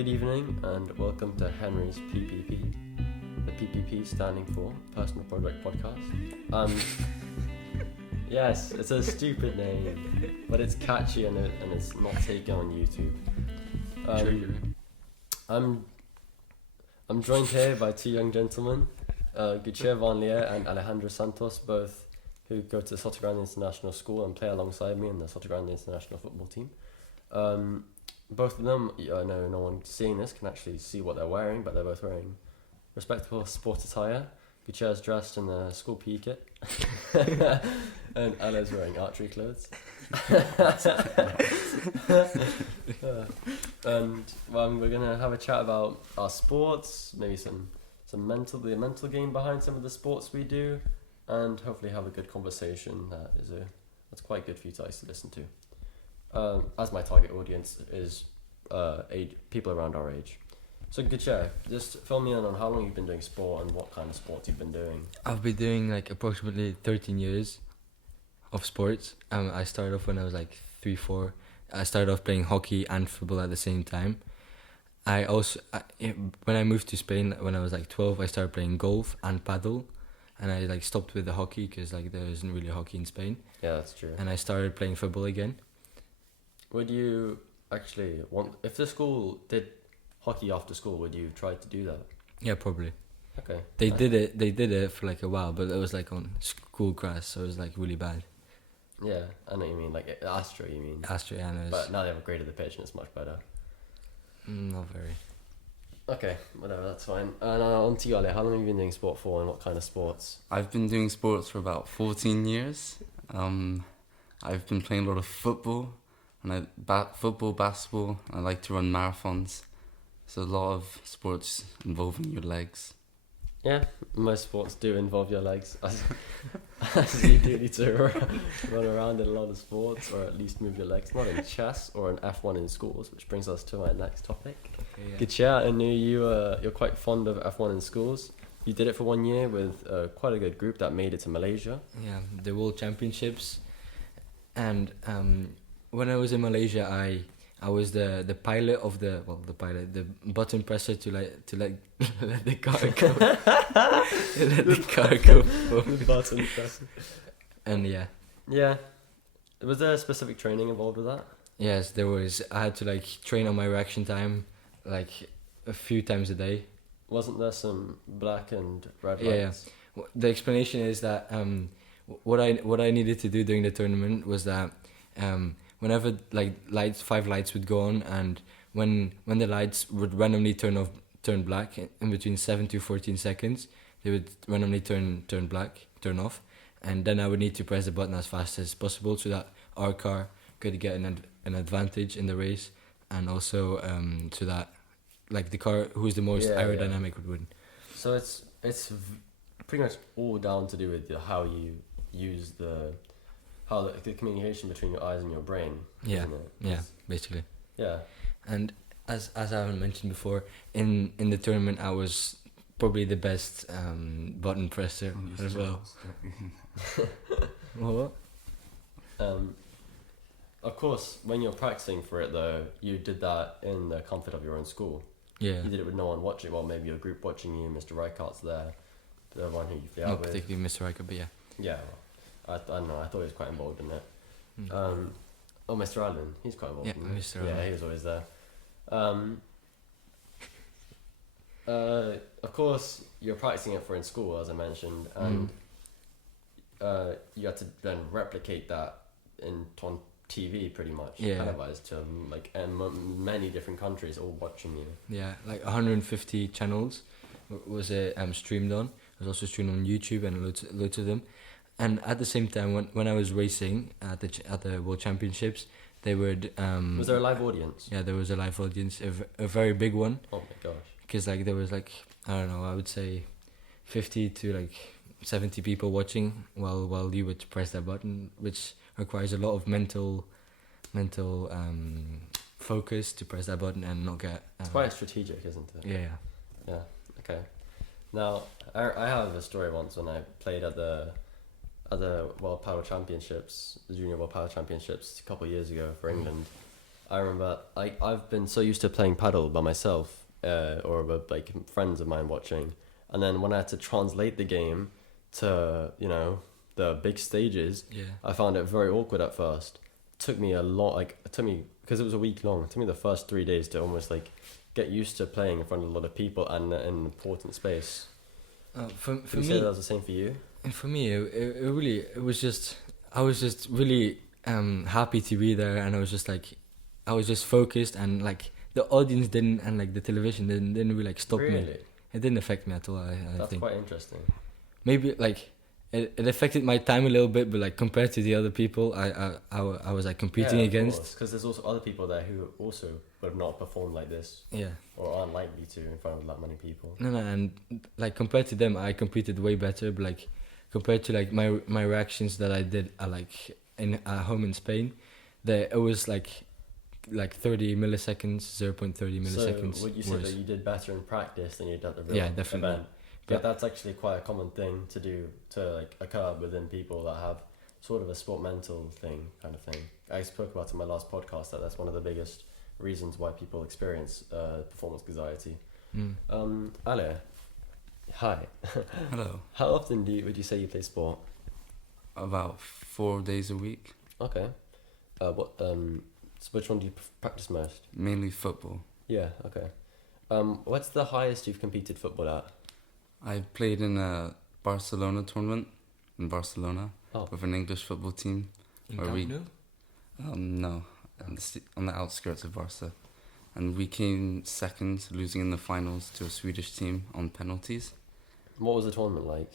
Good evening and welcome to Henry's PPP. The PPP standing for Personal Project Podcast. Yes, it's a stupid name, but it's catchy and it's not taken on YouTube. I'm joined here by two young gentlemen, Guccio Van Leer and Alejandro Santos, both who go to the Soto Grande International School and play alongside me in the Soto Grande International football team. Both of them, I know no one seeing this can actually see what they're wearing, but they're both wearing respectable sport attire. Guccio's dressed in the school PE kit, and Ala's wearing archery clothes. And we're gonna have a chat about our sports, maybe the mental game behind some of the sports we do, and hopefully have a good conversation that's quite good for you guys to listen to. As my target audience is people around our age. So Guccio, just fill me in on how long you've been doing sport and what kind of sports you've been doing. I've been doing approximately 13 years of sports. I started off when I was 3-4. I started off playing hockey and football at the same time. When I moved to Spain when I was 12, I started playing golf and paddle, and I stopped with the hockey because there isn't really hockey in Spain. Yeah, that's true. And I started playing football again. Would you actually if the school did hockey after school, would you try to do that? Yeah, probably. Okay. They did it for a while, but it was on school grass, so it was really bad. Yeah, I know what you mean, Astro, you mean. Astro, yeah, no, but now they have upgraded the pitch and it's much better. Not very. Okay, whatever, that's fine. And on to you, Ale, how long have you been doing sport for and what kind of sports? I've been doing sports for about 14 years. I've been playing a lot of football, and football, basketball. I like to run marathons. So a lot of sports involving your legs. Yeah, most sports do involve your legs. As you do need to run around in a lot of sports, or at least move your legs. Not in chess or in F1 in schools, which brings us to my next topic. Okay, yeah. Guccio, I knew you're quite fond of F1 in schools. You did it for 1 year with quite a good group that made it to Malaysia. Yeah, the World Championships. And when I was in Malaysia, I was the pilot of the button presser to let the car go. Let the car go. The button presser. And yeah. Yeah. Was there specific training involved with that? Yes, there was. I had to train on my reaction time a few times a day. Wasn't there some black and red Yeah. lights? The explanation is that what I needed to do during the tournament was that whenever 5 lights would go on, and when the lights would randomly turn black in between 7 to 14 seconds, they would randomly turn off, and then I would need to press the button as fast as possible so that our car could get an advantage in the race, and also so that the car who's the most aerodynamic would win. So it's pretty much all down to do with how you use the communication between your eyes and your brain. Yeah, isn't it? yeah, basically. Yeah. And as I haven't mentioned before, in the tournament I was probably the best button presser as well. What? Of course, when you're practicing for it though, you did that in the comfort of your own school. Yeah. You did it with no one watching. Well, maybe your group watching you, Mr. Reikart's there, the one who you flew out Not with. particularly Mr. Riker, but yeah. Yeah. I don't know. I thought he was quite involved in it. Mm. Mr. Allen, he's quite involved. Yeah, in it. Mr. Yeah, Allen. he was always there. Of course, you're practicing it for in school, as I mentioned, and you had to then replicate that on TV, pretty much. Yeah. Televised to many different countries, all watching you. Yeah, 150 channels was streamed on. It was also streamed on YouTube and loads of them. And at the same time, when I was racing at the World Championships, they would. Was there a live audience? Yeah, there was a live audience, a very big one. Oh my gosh! Because there was I don't know, I would say 50 to 70 people watching while you would press that button, which requires a lot of mental focus to press that button and not get. It's quite strategic, isn't it? Yeah. Yeah. Okay. Now I have a story once when I played at the World Power Championships, the Junior World Power Championships a couple of years ago for England. I remember I've been so used to playing paddle by myself, or with like friends of mine watching, and then when I had to translate the game to the big stages, Yeah. I found it very awkward at first. Took me a lot, it took me because it was a week long. It took me the first 3 days to almost like get used to playing in front of a lot of people and in an important space. For Would you say me, that was the same for you? and for me, it was just I was just really happy to be there, and I was just focused, and like the audience didn't, and like the television didn't really like stop me. Really? It didn't affect me at all. I That's think quite interesting. maybe like it affected my time a little bit, but like compared to the other people, I was like competing against. Because there's also other people there who also would have not performed like this Yeah. or aren't likely to in front of that many people. No, and like compared to them, I competed way better. But like compared to like my reactions that I did, like at home in Spain, it was like 30 milliseconds, 0.30 milliseconds. So would you say worse. that you did better in practice than you did at the real Yeah, definitely. event? But that's actually quite a common thing to do, to like occur within people that have sort of a sport mental thing kind of thing. I spoke about in my last podcast that's one of the biggest reasons why people experience performance anxiety. Ale, hi. Hello. How often would you say you play sport? About 4 days a week. Okay. So which one do you practice most? Mainly football. Yeah. Okay. What's the highest you've competed football at? I played in a Barcelona tournament in Barcelona with an English football team. In Where Camp we- Nou? No, on the outskirts of Barca. And we came second, losing in the finals to a Swedish team on penalties. What was the tournament like?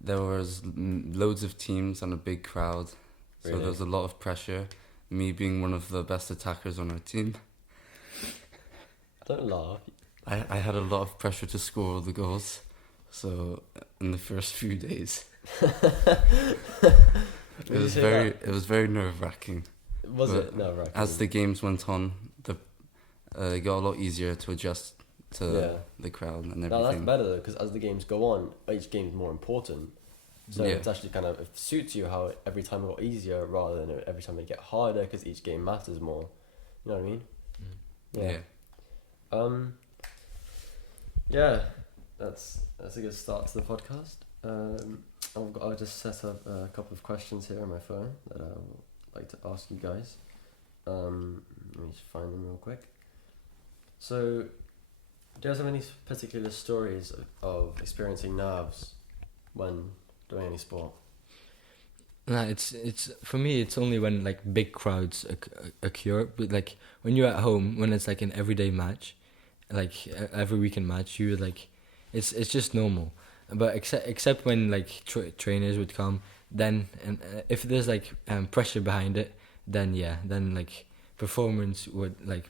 There was loads of teams and a big crowd, so Really? there was a lot of pressure. Me being one of the best attackers on our team, Don't laugh. I had a lot of pressure to score all the goals. So in the first few days, it was very nerve-wracking. Was But it? No, right. As the games went on, it got a lot easier to adjust to the crowd and Now that's everything. better though, because as the games go on, each game's more important. So Yeah. it's actually it suits you how every time it got easier rather than every time it get harder, because each game matters more. You know what I mean? Yeah. Yeah, that's a good start to the podcast. I'll just set up a couple of questions here on my phone that I would like to ask you guys. Let me just find them real quick. So, do you guys have any particular stories of experiencing nerves when doing any sport? Nah, it's for me. It's only when like big crowds occur. But like when you're at home, when it's like an everyday match, like every weekend match, you like, it's just normal. But except when like trainers would come, then and if there's like pressure behind it, then like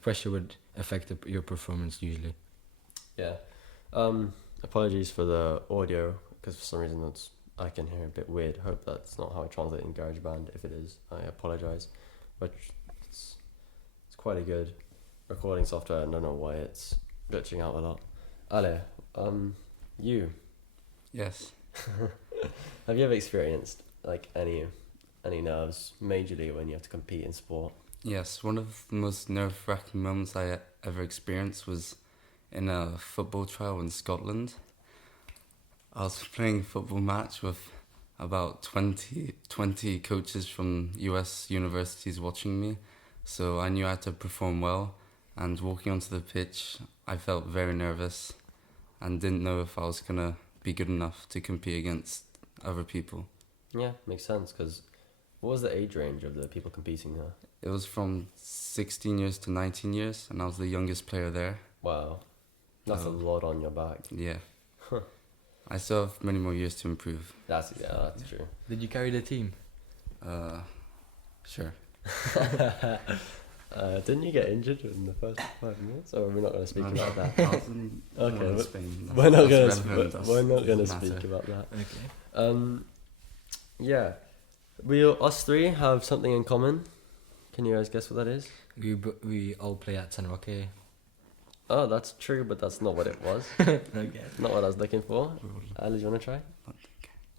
pressure would affect your performance usually. Yeah. Apologies for the audio, because for some reason I can hear a bit weird. Hope that's not how I translate in GarageBand. If it is, I apologize. But it's quite a good recording software. I don't know why it's glitching out a lot. Ale, you Yes. have you ever experienced like any nerves majorly when you have to compete in sport? Yes, one of the most nerve-wracking moments I ever experienced was in a football trial in Scotland. I was playing a football match with about 20 coaches from US universities watching me, so I knew I had to perform well, and walking onto the pitch, I felt very nervous and didn't know if I was going to be good enough to compete against other people. Yeah, makes sense, because what was the age range of the people competing there? It was from 16 years to 19 years, and I was the youngest player there. Wow, that's a lot on your back. Yeah. I still have many more years to improve. That's true. Did you carry the team? Sure. Didn't you get injured in the first 5 minutes? Or we're not going to speak about that. Okay, We're not going to speak about that. Okay. Yeah, us three have something in common. Can you guys guess what that is? We all play at San Roque. Oh, that's true, but that's not what it was. Okay. Not what I was looking for. Ali, do you want to try?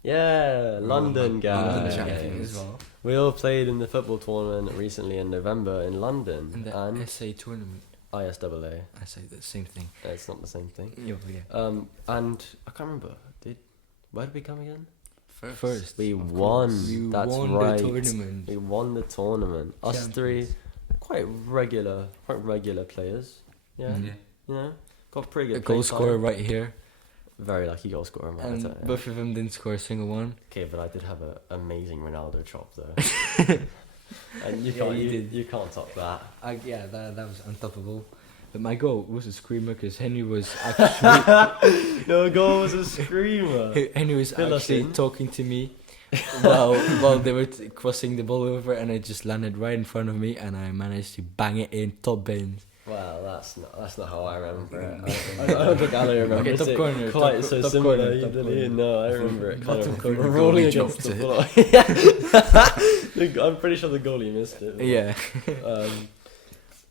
Yeah, London London guys. champion as well. We all played in the football tournament recently in November in London. And the and SA tournament. ISAA. I say the same thing. It's not the same thing. Yeah. And I can't remember. Where did we come again? First. We of won. course. We That's won right. the tournament. We won the tournament. Us three, quite regular players. Yeah, Mhm. Yeah. you know, got pretty A good. goal play scorer time. right here. Very lucky goal scorer. Man, I And tell you. both of them didn't score a single one. Okay, but I did have an amazing Ronaldo chop though. And you Yeah, can't, you you, did. you can't top that. Yeah, that was unstoppable. But my goal was a screamer because Henry was actually Your goal was a screamer. Henry was Fill us actually in. talking to me while they were crossing the ball over, and it just landed right in front of me, and I managed to bang it in top bins. Well, that's not how I remember it. I don't think Ali remembers Okay, top it corner, quite top- so top similar. corner, you top didn't corner. even know. I remember it. Kind Bottom of corner, rolling goalie against dropped the it. floor. Yeah. I'm pretty sure the goalie missed it. Yeah.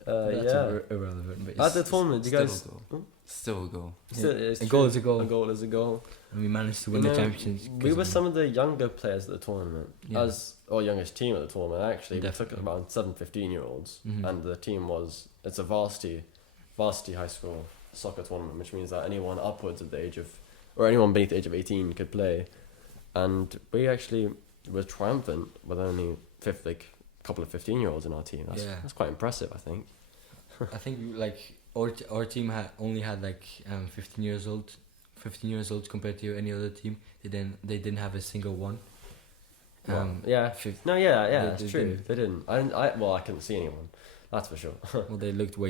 Yeah. Irrelevant. But At the it's- tournament, you Still guys. a goal. Still a goal. Still, it's A goal true. is a goal. A goal is a goal. and we managed to win You the know, championship. We were some of the younger players at the tournament, Yeah. or youngest team at the tournament. Actually, we Definitely. took around 15-year-olds, Mhm. and the team it's a varsity high school soccer tournament, which means that anyone upwards of the age of, or anyone beneath the age of 18 could play, and we actually were triumphant with only a couple of 15-year-olds in our team. Yeah. That's quite impressive, I think. I think like our team only had like 15 years old compared to any other team. They didn't have a single one. Yeah. fif- No, yeah, They it's didn't. true. They didn't. I couldn't see anyone. That's for sure. Well, they looked way